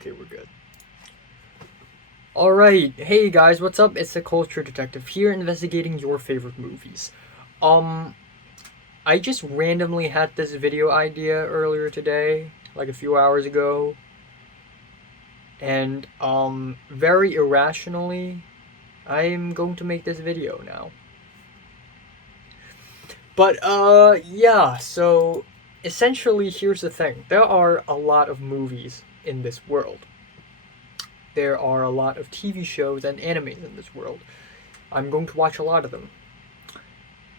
Okay, we're good. Alright, hey guys, what's up? It's the Culture Detective here, investigating your favorite movies. I just randomly had this video idea earlier today, like a few hours ago. And, very irrationally, I'm going to make this video now. But, yeah, so, essentially, here's the thing. There are a lot of movies in this world. There are a lot of TV shows and animes in this world. I'm going to watch a lot of them.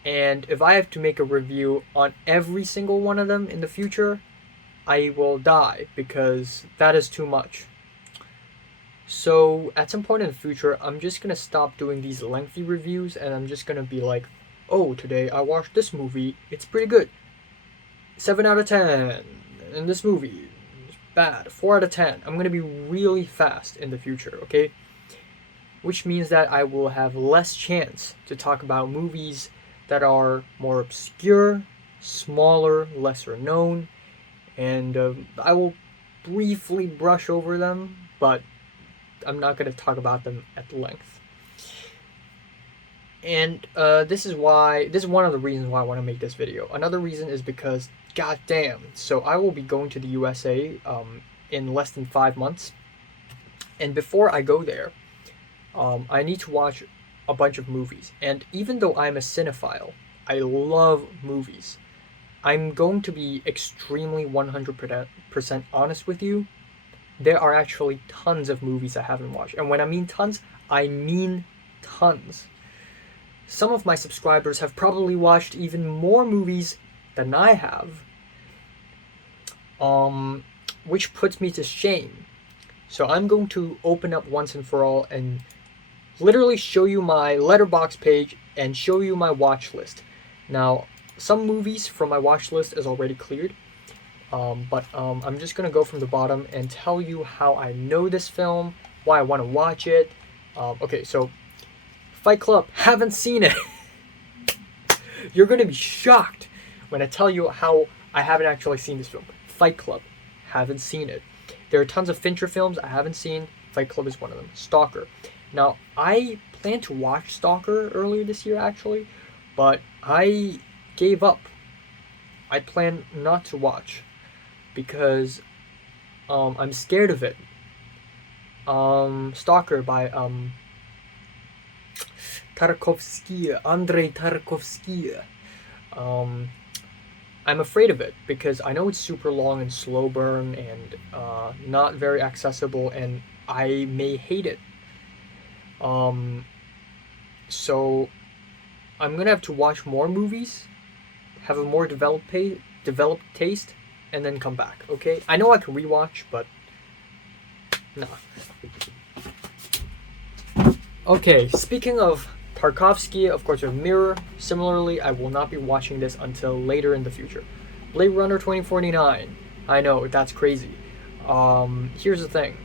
And if I have to make a review on every single one of them in the future, I will die because that is too much. So at some point in the future, I'm just going to stop doing these lengthy reviews and I'm just going to be like, oh, today I watched this movie, it's pretty good. 7 out of 10. And this movie, bad. 4 out of 10. I'm going to be really fast in the future, okay? Which means that I will have less chance to talk about movies that are more obscure, smaller, lesser known, and I will briefly brush over them, but I'm not going to talk about them at length. And this is one of the reasons why I want to make this video. Another reason is because, goddamn, so I will be going to the USA in less than 5 months, and before I go there, I need to watch a bunch of movies. And even though I'm a cinephile, I love movies. I'm going to be extremely 100% honest with you. There are actually tons of movies I haven't watched. And when I mean tons, I mean tons. Some of my subscribers have probably watched even more movies than I have, which puts me to shame. So I'm going to open up once and for all and literally show you my letterbox page and show you my watch list. Now, some movies from my watch list is already cleared, but I'm just going to go from the bottom and tell you how I know this film, why I want to watch it. Okay, so Fight Club, haven't seen it. You're going to be shocked when I tell you how I haven't actually seen this film. Fight Club, haven't seen it. There are tons of Fincher films I haven't seen. Fight Club is one of them. Stalker. Now, I planned to watch Stalker earlier this year, actually, but I gave up. I plan not to watch because I'm scared of it. Stalker by Andrei Tarkovsky. I'm afraid of it because I know it's super long and slow burn and not very accessible, and I may hate it. So I'm gonna have to watch more movies, have a more developed taste, and then come back. Okay? I know I can rewatch, but nah. Okay, speaking of Tarkovsky, of course, with Mirror. Similarly, I will not be watching this until later in the future. Blade Runner 2049. I know, that's crazy. Here's the thing.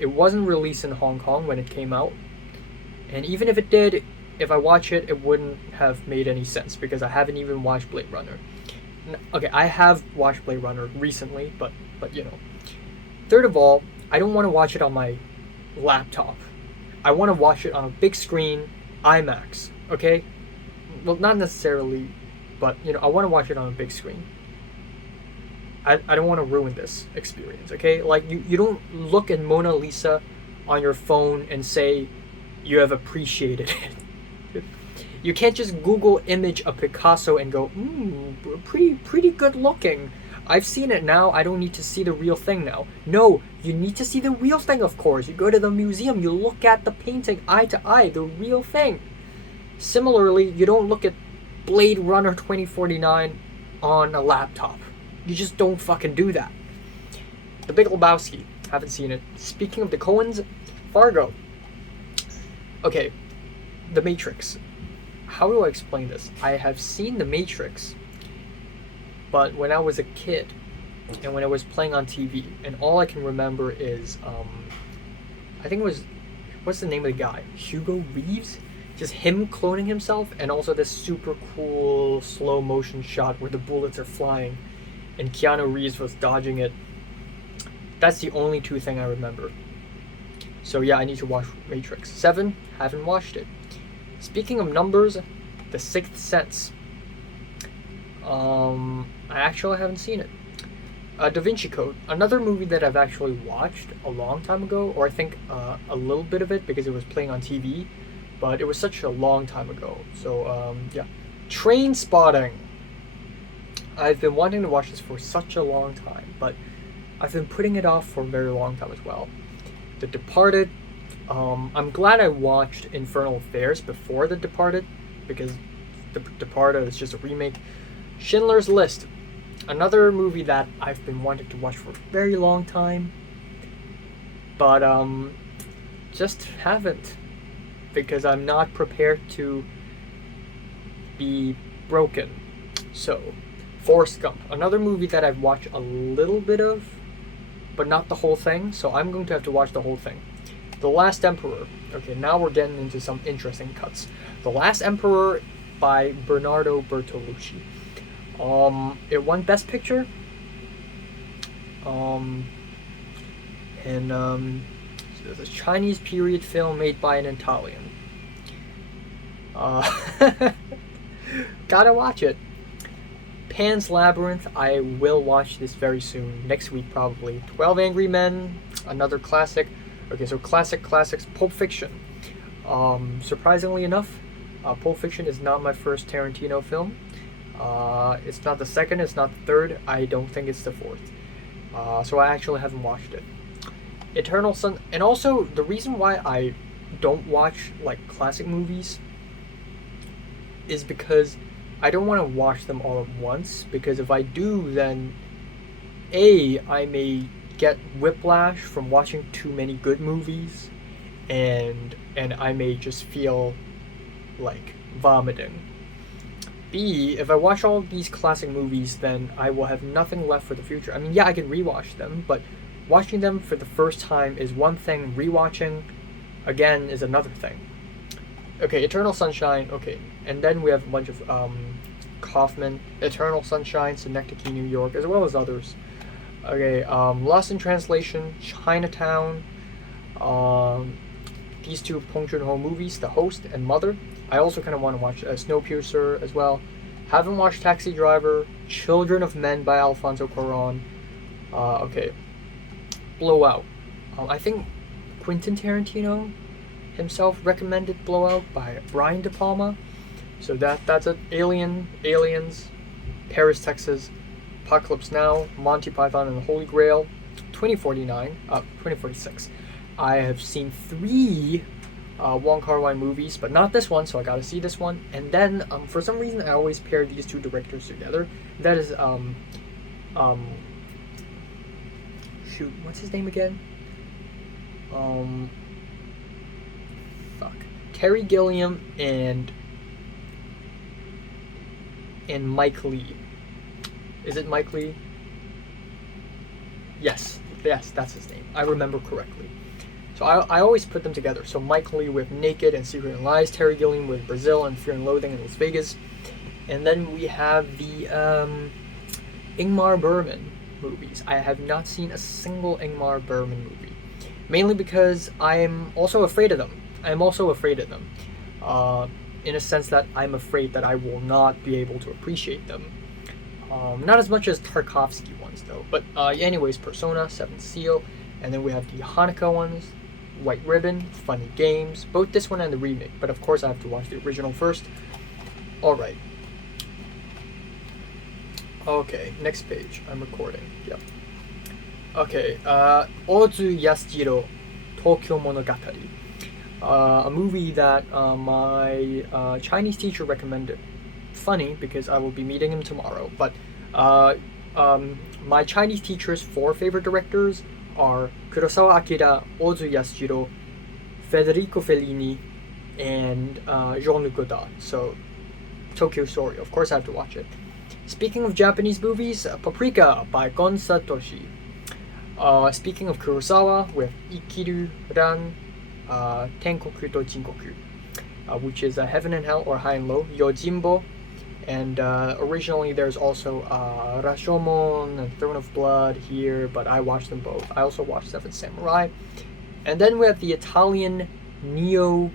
It wasn't released in Hong Kong when it came out. And even if it did, if I watch it, it wouldn't have made any sense because I haven't even watched Blade Runner. Okay, I have watched Blade Runner recently, but you know. Third of all, I don't want to watch it on my laptop. I want to watch it on a big screen, IMAX, okay? Well, not necessarily, but, you know, I want to watch it on a big screen. I don't want to ruin this experience, okay? Like, you don't look at Mona Lisa on your phone and say you have appreciated it. You can't just Google image a Picasso and go, pretty good looking. I've seen it now, I don't need to see the real thing now. No, you need to see the real thing, of course. You go to the museum, you look at the painting eye to eye, the real thing. Similarly, you don't look at Blade Runner 2049 on a laptop. You just don't fucking do that. The Big Lebowski, haven't seen it. Speaking of the Coens, Fargo. Okay, The Matrix. How do I explain this? I have seen The Matrix, but when I was a kid, and when I was playing on TV, and all I can remember is, I think it was, what's the name of the guy? Hugo Reeves? Just him cloning himself, and also this super cool slow motion shot where the bullets are flying, and Keanu Reeves was dodging it. That's the only two thing I remember. So yeah, I need to watch Matrix. 7, haven't watched it. Speaking of numbers, The Sixth Sense. I actually haven't seen it. Da Vinci Code, another movie that I've actually watched a long time ago, or I think a little bit of it because it was playing on TV, but it was such a long time ago. So yeah. Train Spotting. I've been wanting to watch this for such a long time, but I've been putting it off for a very long time as well. The Departed. I'm glad I watched Infernal Affairs before The Departed, because The Departed is just a remake. Schindler's List. Another movie that I've been wanting to watch for a very long time, but just haven't, because I'm not prepared to be broken. So, Forrest Gump, another movie that I've watched a little bit of, but not the whole thing, so I'm going to have to watch the whole thing. The Last Emperor. Okay, now we're getting into some interesting cuts. The Last Emperor by Bernardo Bertolucci. It won Best Picture. It's a Chinese period film made by an Italian. Gotta watch it. Pan's Labyrinth, I will watch this very soon, next week probably. 12 Angry Men, another classic. Okay, so classics. Pulp Fiction. Surprisingly enough, Pulp Fiction is not my first Tarantino film. It's not the second, it's not the third, I don't think it's the fourth. So I actually haven't watched it. Eternal Sun, and also the reason why I don't watch like classic movies is because I don't want to watch them all at once, because if I do, then I may get whiplash from watching too many good movies, and I may just feel like vomiting. B, if I watch all these classic movies, then I will have nothing left for the future. I mean, yeah, I can rewatch them, but watching them for the first time is one thing, rewatching again is another thing. Okay, Eternal Sunshine, okay, and then we have a bunch of Kaufman, Eternal Sunshine, Synecdoche, New York, as well as others. Okay, Lost in Translation, Chinatown, these two Bong Joon-ho movies, The Host and Mother. I also kind of want to watch Snowpiercer as well. Haven't watched Taxi Driver, Children of Men by Alfonso Cuarón. Okay, Blowout. I think Quentin Tarantino himself recommended Blowout by Brian De Palma. So that's it. Aliens, Paris, Texas, Apocalypse Now, Monty Python and the Holy Grail, 2046. I have seen 3 Wong Kar-wai movies, but not this one, so I gotta see this one. And then, for some reason, I always pair these two directors together. That is, shoot, what's his name again? Terry Gilliam and Mike Lee. Is it Mike Lee? Yes, that's his name. I remember correctly. So I always put them together. So Mike Lee with Naked and Secret and Lies, Terry Gilliam with Brazil and Fear and Loathing in Las Vegas. And then we have the Ingmar Bergman movies. I have not seen a single Ingmar Bergman movie. Mainly because I'm also afraid of them. In a sense that I'm afraid that I will not be able to appreciate them. Not as much as Tarkovsky ones though. But anyways, Persona, Seventh Seal, and then we have the Hanukkah ones, White Ribbon, Funny Games, both this one and the remake. But of course I have to watch the original first. Alright. Okay, next page. I'm recording. Yep. Okay, Ozu Yasujiro, Tokyo Monogatari. A movie that my Chinese teacher recommended. Funny, because I will be meeting him tomorrow. But my Chinese teacher's 4 favorite directors are Kurosawa Akira, Ozu Yasujiro, Federico Fellini, and Jean-Luc Godard. So, Tokyo Story. Of course I have to watch it. Speaking of Japanese movies, Paprika by Gon Satoshi. Speaking of Kurosawa, with Ikiru Ran, Tenkoku to Jinkoku, which is Heaven and Hell or High and Low, Yojimbo, And originally there's also Rashomon and Throne of Blood here, but I watched them both. I also watched Seven Samurai. And then we have the Italian neo-realists.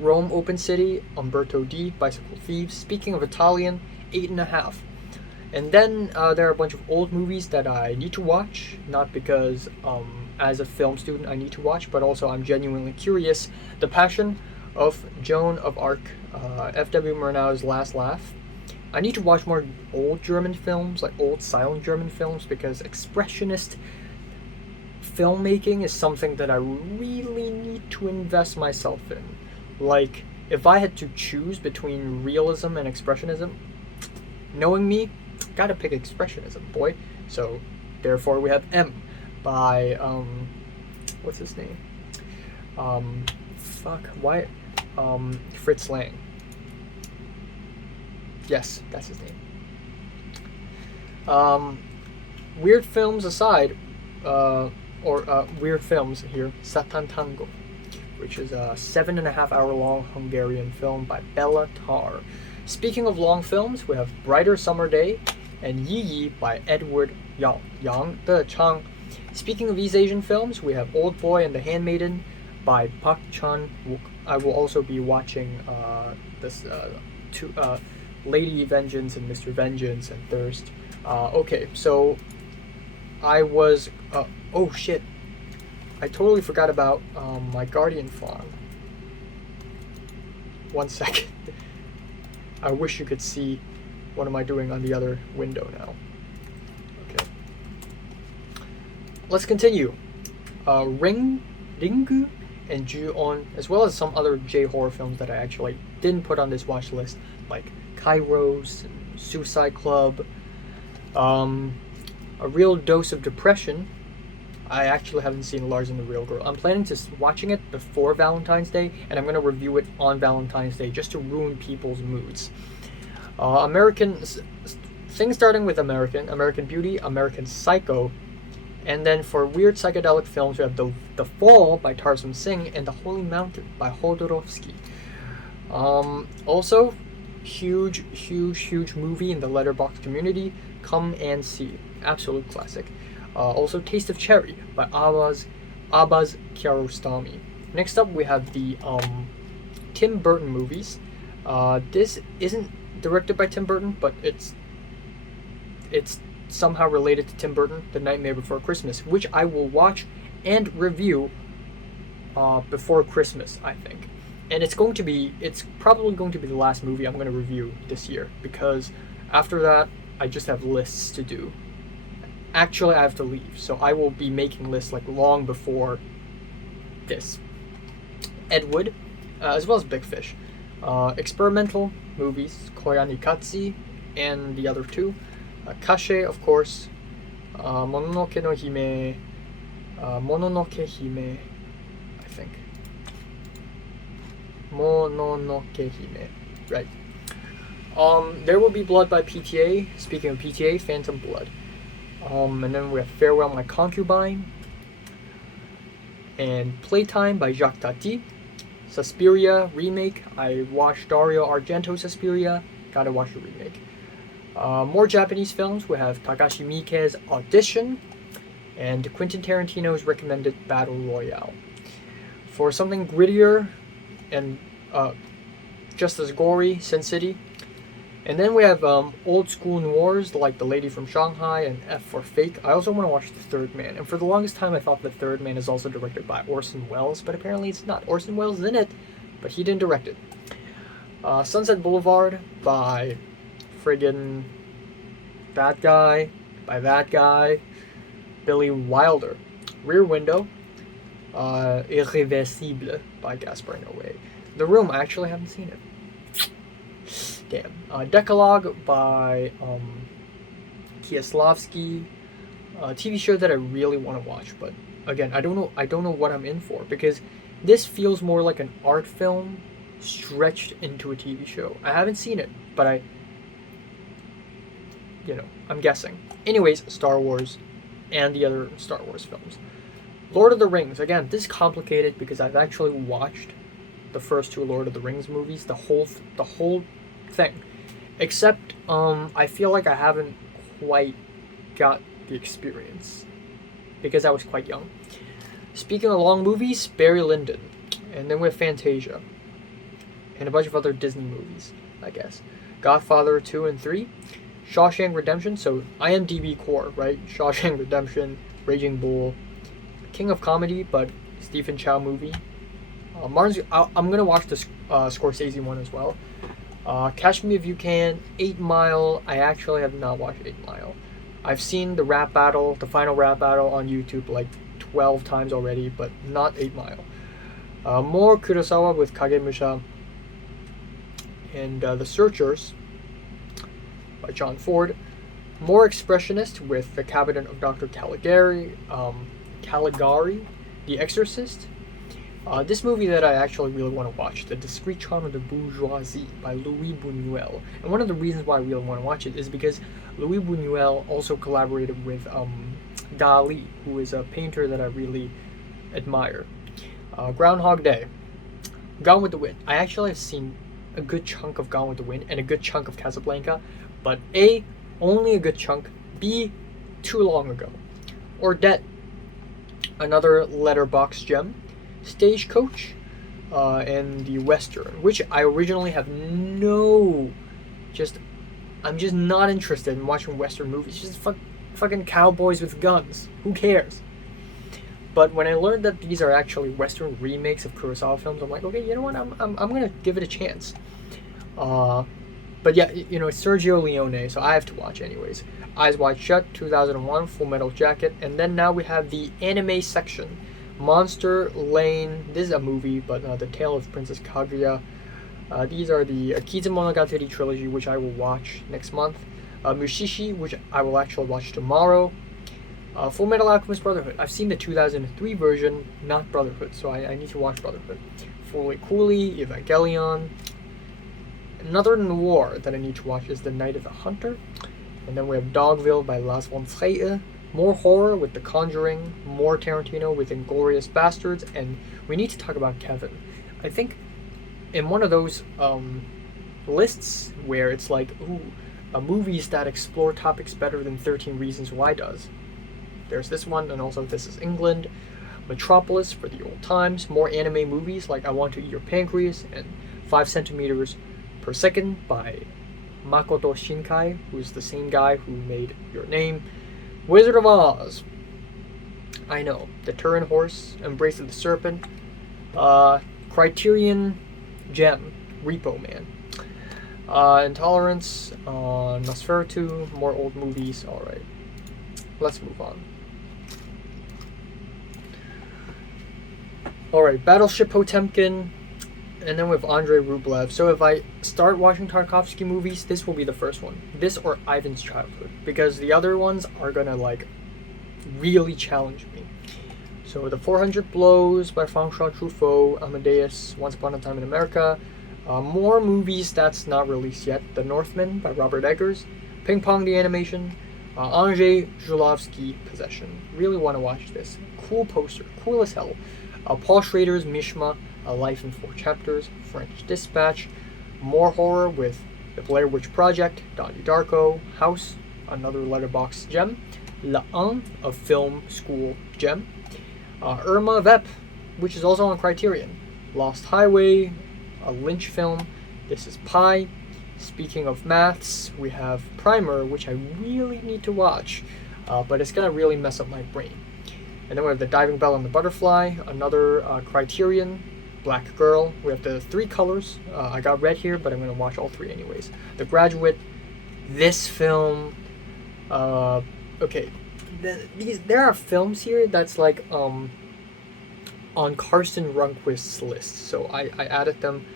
Rome Open City, Umberto D, Bicycle Thieves. Speaking of Italian, 8.5. And then there are a bunch of old movies that I need to watch, not because as a film student I need to watch, but also I'm genuinely curious. The Passion of Joan of Arc, F.W. Murnau's Last Laugh. I need to watch more old German films, like old silent German films, because expressionist filmmaking is something that I really need to invest myself in. Like, if I had to choose between realism and expressionism, knowing me, gotta pick expressionism, boy. So, therefore, we have M by, what's his name? Fritz Lang. Yes, that's his name. Weird films aside, weird films here, Satan Tango, which is a 7.5 hour long Hungarian film by Bela Tarr. Speaking of long films, we have Brighter Summer Day and Yi Yi by Edward Yang De Chang. Speaking of East Asian films, we have Old Boy and the Handmaiden by Park Chan-wook. I will also be watching Lady Vengeance and Mr. Vengeance and Thirst. Okay, so I was... oh shit. I totally forgot about my Guardian Fawn. 1 second. I wish you could see what am I doing on the other window now. Okay. Let's continue. Ringu and Ju-on, as well as some other J-horror films that I actually didn't put on this watch list, like Kairos, and Suicide Club, A Real Dose of Depression. I actually haven't seen Lars and the Real Girl. I'm planning to watching it before Valentine's Day, and I'm going to review it on Valentine's Day just to ruin people's moods. Things starting with American Beauty, American Psycho, and then for weird psychedelic films, we have The Fall by Tarsem Singh and The Holy Mountain by Hodorowski. Also, huge movie in the Letterboxd community, Come and See. Absolute classic. Also, Taste of Cherry by Abbas Kiarostami. Next up, we have the Tim Burton movies. This isn't directed by Tim Burton, but it's somehow related to Tim Burton, The Nightmare Before Christmas, which I will watch and review before Christmas, I think. And it's probably going to be the last movie I'm going to review this year, because after that, I just have lists to do. Actually, I have to leave, so I will be making lists like long before this. Ed Wood, as well as Big Fish. Experimental movies, Koyanikatsu, and the other two. Kashe, of course. Mononoke no Hime. Mononoke Hime, I think. Mononoke Hime, right. There Will Be Blood by PTA. Speaking of PTA, Phantom Blood. And then we have Farewell My Concubine and Playtime by Jacques Tati. Suspiria remake. I watched Dario Argento's Suspiria. Gotta watch the remake. More Japanese films. We have Takashi Miike's Audition and Quentin Tarantino's recommended Battle Royale. For something grittier and just as gory, Sin City. And then we have old school noirs like The Lady from Shanghai and F for Fake. I also want to watch The Third Man. And for the longest time I thought The Third Man is also directed by Orson Welles, but apparently it's not. Orson Welles is in it, but he didn't direct it. Sunset Boulevard by friggin' that guy, Billy Wilder. Rear Window, Irréversible by Gaspar Noé. The Room, I actually haven't seen it. Damn. Decalogue by Kieslowski. A TV show that I really want to watch, but again, I don't know what I'm in for, because this feels more like an art film stretched into a TV show. I haven't seen it, but I'm guessing. Anyways, Star Wars and the other Star Wars films. Lord of the Rings. Again, this is complicated because I've actually watched the first two Lord of the Rings movies, the whole thing. Except I feel like I haven't quite got the experience because I was quite young. Speaking of long movies, Barry Lyndon, and then we have Fantasia, and a bunch of other Disney movies, I guess. Godfather 2 and 3, Shawshank Redemption, so IMDb core, right? Shawshank Redemption, Raging Bull, King of Comedy, but Stephen Chow movie. I'm gonna watch the Scorsese one as well. Catch Me If You Can, 8 Mile. I actually have not watched 8 Mile. I've seen the final rap battle on YouTube like 12 times already, but not 8 Mile. More Kurosawa with Kagemusha, and The Searchers by John Ford. More Expressionist with The Cabinet of Dr. Caligari, The Exorcist. This movie that I actually really want to watch, The Discreet Charm of the Bourgeoisie by Louis Buñuel. And one of the reasons why I really want to watch it is because Louis Buñuel also collaborated with Dali, who is a painter that I really admire. Groundhog Day. Gone with the Wind. I actually have seen a good chunk of Gone with the Wind and a good chunk of Casablanca, but A, only a good chunk, B, too long ago. Or Dead. Another Letterboxd gem. Stagecoach, and the Western, which I originally have I'm just not interested in watching Western movies. Just fucking cowboys with guns. Who cares? But when I learned that these are actually Western remakes of Kurosawa films, I'm like, okay, you know what? I'm gonna give it a chance. But yeah, you know, it's Sergio Leone, so I have to watch anyways. Eyes Wide Shut, 2001, Full Metal Jacket, and then now we have the anime section. Monster Lane, this is a movie, but The Tale of Princess Kaguya. These are the Akiza Monogatari trilogy, which I will watch next month. Mushishi, which I will actually watch tomorrow. Full Metal Alchemist Brotherhood. I've seen the 2003 version, not Brotherhood, so I need to watch Brotherhood. Fully Cooley, Evangelion. Another noir that I need to watch is The Night of the Hunter. And then we have Dogville by Lars von Trier. More horror with The Conjuring, more Tarantino with Inglourious Bastards, and we need to talk about Kevin. I think in one of those lists where it's like, movies that explore topics better than 13 Reasons Why does. There's this one, and also This Is England, Metropolis for the old times, more anime movies like I Want to Eat Your Pancreas and 5 centimeters per second by Makoto Shinkai, who's the same guy who made Your Name. Wizard of Oz. I know. The Turin Horse, Embrace of the Serpent, Criterion Gem, Repo Man, Intolerance, Nosferatu, more old movies. Alright, let's move on. Alright, Battleship Potemkin, and then with Andrei Rublev. So if I start watching Tarkovsky movies, this will be the first one. This or Ivan's Childhood, because the other ones are gonna like really challenge me. So The 400 Blows by François Truffaut, Amadeus, Once Upon a Time in America. More movies that's not released yet. The Northman by Robert Eggers, Ping Pong the Animation, Andrzej Żuławski, Possession. Really want to watch this. Cool poster, cool as hell. Paul Schrader's Mishma, A Life in 4 Chapters, French Dispatch, more horror with The Blair Witch Project, Donnie Darko, House, another Letterboxd gem, La Un, a film school gem, Irma Vep, which is also on Criterion, Lost Highway, a Lynch film, This Is Pi. Speaking of maths, we have Primer, which I really need to watch, but it's gonna really mess up my brain. And then we have The Diving Bell and the Butterfly, another Criterion, Black Girl. We have the 3 colors. I got red here, but I'm going to watch all 3 anyways. The Graduate, this film. Okay, there are films here that's like on Karsten Runquist's list. So I added them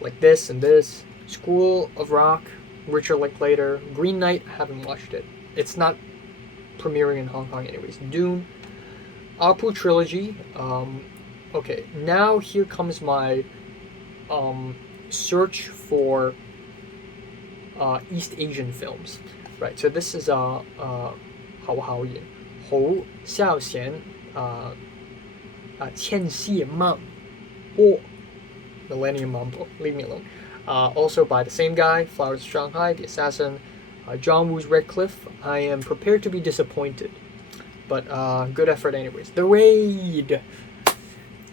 like this and this. School of Rock, Richard Linklater, Green Knight. I haven't watched it. It's not premiering in Hong Kong anyways. Dune, Apu Trilogy. Okay, now here comes my search for East Asian films. Right, so this is Hou Xiaoxian, 千戏梦，哦， Millennium Mambo, leave me alone. Also by the same guy, Flowers of Shanghai, The Assassin, John Woo's Red Cliff. I am prepared to be disappointed, but good effort anyways. The Raid.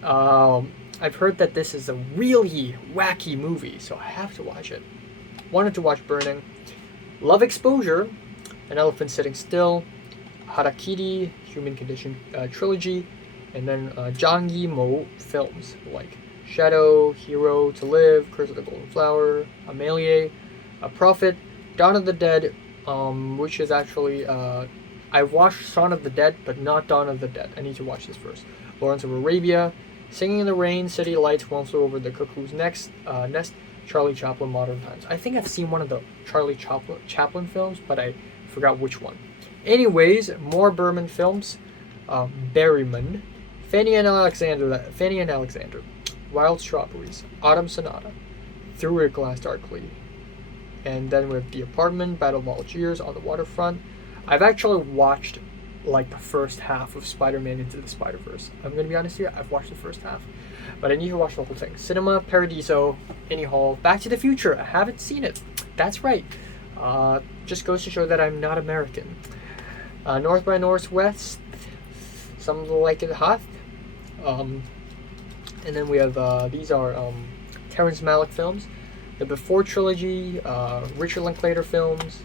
I've heard that this is a really wacky movie, so I have to watch it. Wanted to watch Burning. Love Exposure, An Elephant Sitting Still, Harakiri, Human Condition Trilogy, and then Zhang Yimou films like Shadow, Hero, To Live, Curse of the Golden Flower, Amelie, A Prophet, Dawn of the Dead, which is actually, I watched Shaun of the Dead, but not Dawn of the Dead. I need to watch this first. Lawrence of Arabia, Singing in the Rain, City Lights, One Flew Over the Cuckoo's Nest, Charlie Chaplin, Modern Times. I think I've seen one of the Charlie Chaplin films, but I forgot which one. Anyways, more Berman films. Berryman, Fanny and Alexander, Wild Strawberries, Autumn Sonata, Through a Glass Darkly, and then with The Apartment, Battle of Algiers, On the Waterfront. I've actually watched like the first half of Spider-Man Into the Spider-Verse. I'm gonna be honest here, I've watched the first half, but I need to watch the whole thing. Cinema Paradiso, Annie Hall, Back to the Future. I haven't seen it. That's right. Just goes to show that I'm not American. North by Northwest, Some Like It Hot. And then we have, these are Terrence Malick films. The Before Trilogy, Richard Linklater films,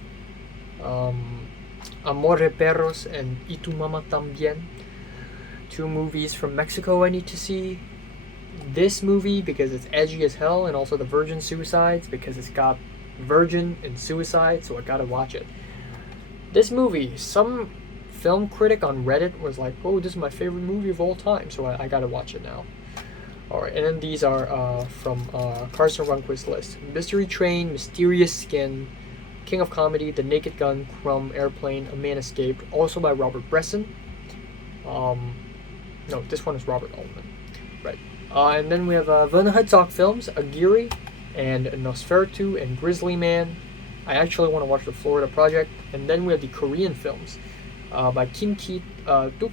Amore Perros and Y Tu Mama Tambien. 2 movies from Mexico I need to see. This movie because it's edgy as hell, and also The Virgin Suicides because it's got virgin and suicide, so I gotta watch it. This movie, some film critic on Reddit was like, oh, this is my favorite movie of all time, so I gotta watch it now. Alright, and then these are from Carson Runquist's list. Mystery Train, Mysterious Skin, King of Comedy, The Naked Gun, Crumb, Airplane, A Man Escaped, also by Robert Bresson. No, this one is Robert Altman. Right. And then we have Werner Herzog films, Aguirre, and Nosferatu, and Grizzly Man. I actually want to watch The Florida Project. And then we have the Korean films by Kim Ki-duk,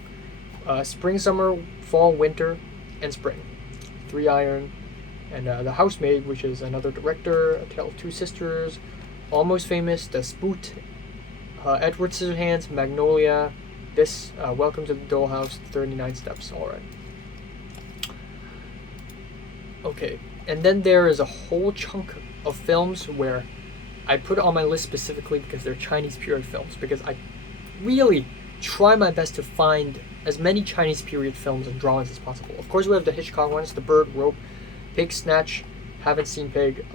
Spring, Summer, Fall, Winter, and Spring. 3 Iron, and The Housemaid, which is another director, A Tale of Two Sisters, Almost Famous, The Spoot, Edward Scissorhands, Magnolia, this, Welcome to the Dollhouse, 39 Steps. Alright. Okay, and then there is a whole chunk of films where I put it on my list specifically because they're Chinese period films, because I really try my best to find as many Chinese period films and drawings as possible. Of course, we have the Hitchcock ones, The Bird, Rope, Pig Snatch, Haven't Seen Pig,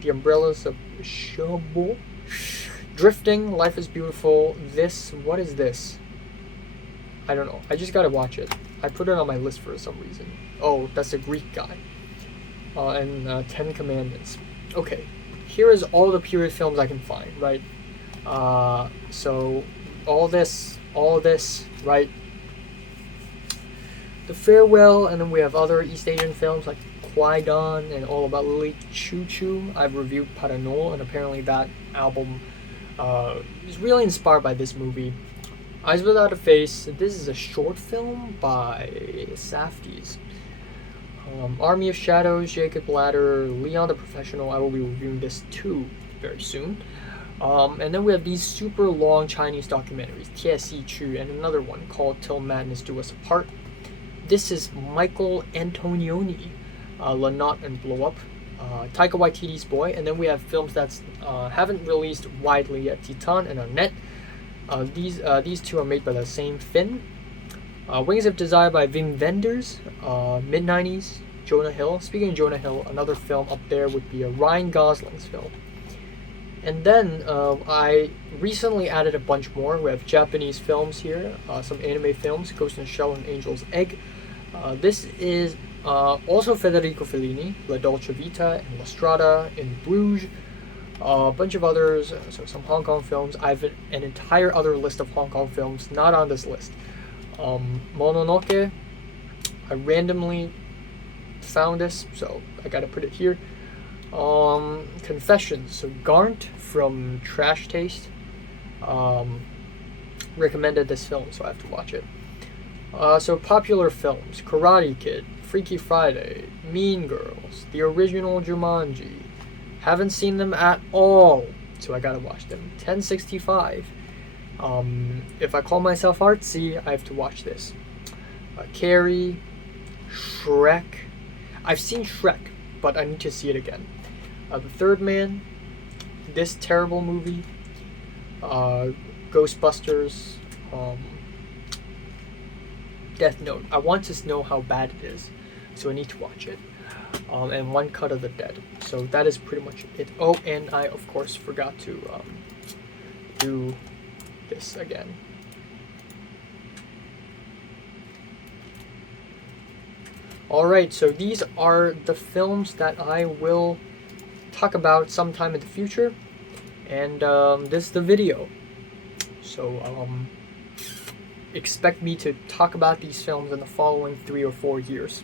The Umbrellas of Cherbourg, Drifting, Life is Beautiful, this, what is this? I don't know, I just gotta watch it. I put it on my list for some reason. Oh, that's a Greek guy. And 10 Commandments. Okay, here is all the period films I can find, right? So, all this, right? The Farewell, and then we have other East Asian films like Qui-Gon and All About Lily Choo Choo. I've reviewed Paranol, and apparently that album is really inspired by this movie. Eyes Without a Face. This is a short film by Safdie's. Army of Shadows, Jacob Ladder, Leon the Professional. I will be reviewing this too very soon. And then we have these super long Chinese documentaries, Tie Chu, and another one called Till Madness Do Us Apart. This is Michael Antonioni, La Knot and Blow Up, Taika Waititi's Boy, and then we have films that haven't released widely yet, Titan and Annette. These two are made by the same Finn. Wings of Desire by Wim Wenders, mid-90s, Jonah Hill. Speaking of Jonah Hill, another film up there would be a Ryan Gosling's film. And then I recently added a bunch more. We have Japanese films here, some anime films, Ghost in the Shell and Angel's Egg. This is also Federico Fellini, La Dolce Vita and La Strada in Bruges. A bunch of others, so some Hong Kong films. I have an entire other list of Hong Kong films not on this list. Mononoke, I randomly found this, so I gotta put it here. Confessions, so Garnt from Trash Taste recommended this film, so I have to watch it. So popular films, Karate Kid, Freaky Friday, Mean Girls, the original Jumanji. Haven't seen them at all, so I gotta watch them. 1065. If I call myself artsy, I have to watch this. Carrie, Shrek. I've seen Shrek, but I need to see it again. The Third Man, this terrible movie, Ghostbusters, Death Note. I want to know how bad it is, so I need to watch it. And One Cut of the Dead. So that is pretty much it. Oh, and I of course forgot to do this again. Alright, so these are the films that I will talk about sometime in the future. And this is the video. So expect me to talk about these films in the following 3 or 4 years.